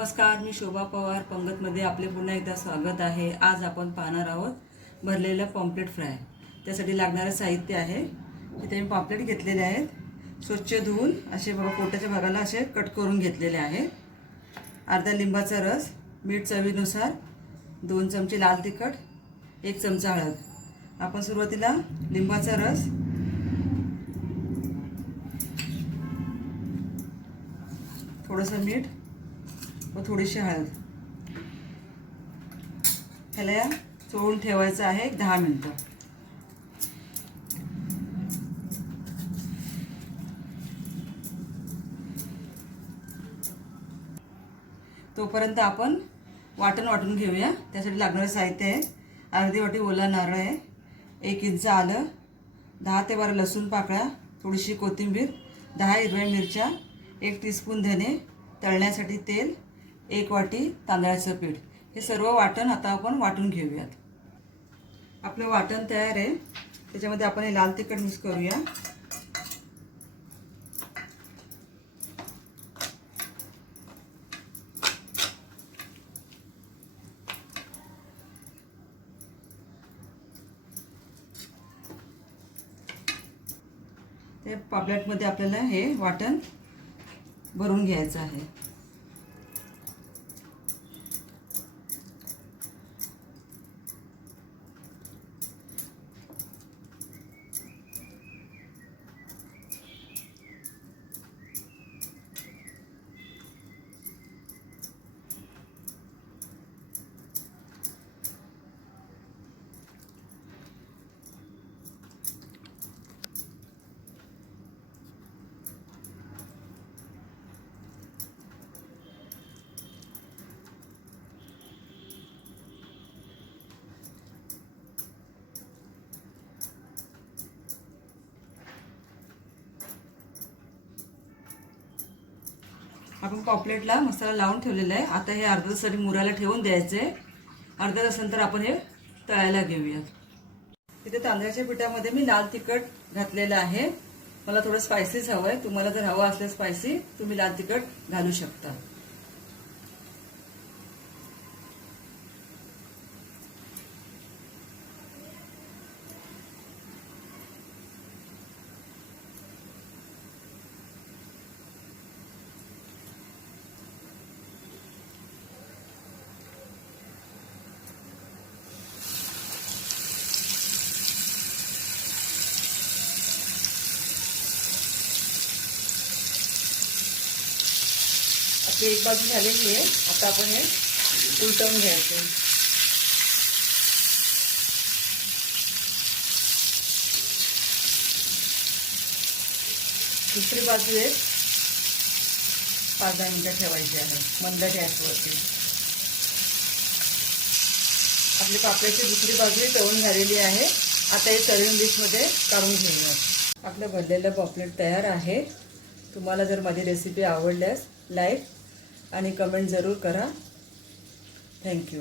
नमस्कार, मी शोभा पवार पंगतमध्ये आपले पुन्हा एकदा स्वागत आहे। आज आपण पाहणार आहोत भरलेलं पॉम्पलेट फ्राय। त्यासाठी लागणारे साहित्य आहे। इथे मी पॉम्पलेट घेतलेले आहेत, स्वच्छ धुवून असे बघा पोटाच्या भागाला असे कट करून घेतलेले आहे। अर्धा लिंबाचा रस, मीठ चवीनुसार, 2 चमचे लाल तिखट, 1 चमचा हळद। आपण सुरुवातीला लिंबाचा रस, थोडंसं मीठ व थोडीशी हळद ह्याला चोळून ठेवायचं आहे 10 मिनिटं। तोपर्यंत आपण वाटून घेऊया। त्यासाठी लागणारे साहित्य आहे: अर्धी वाटी ओला नारळ आहे, 1 इंच आलं, 10 ते 12 लसूण पाकळ्या, थोडीशी कोथिंबीर, 10 हिरव्या मिरच्या, 1 टीस्पून धने, तळण्यासाठी तेल, 1 वाटी तांदळाचं पीठ। हे सर्व वाटण आता आपण वाटून घेऊयात। आपलं वाटण तयार आहे। त्याच्यामध्ये आपण हे लाल तिखट मिक्स करूया। ते पॉम्पलेटमध्ये आपल्याला हे वाटण भरून घ्यायचं आहे। आपण पॉम्पलेटला मसाला लावून ठेवलेला आहे। आता हे अर्धा तासासाठी मुरायला ठेवून द्यायचे। अर्धा तासानंतर आपण हे तळायला घेऊयात। इथे तांदळाच्या पिठामध्ये मी लाल तिखट घातलेलं आहे। मला थोडं स्पायसीच हवं आहे। तुम्हाला जर हवं असलं स्पायसी तुम्ही लाल तिखट घालू शकता। आपली एक बाजू झालेली आहे। आता आपण हे उलटवून घ्यायचं। दुसरी बाजू एक 5-10 मिनिटं ठेवायची आहे मंद गॅसवरती। आपली पापड्याची दुसरी बाजू तळून झालेली आहे। आता हे तळून डिशमध्ये काढून घेऊया। आपलं भरलेलं पॉम्पलेट तयार आहे। तुम्हाला जर माझी रेसिपी आवडल्यास लाईक आणि कमेंट जरूर करा। थँक्यू।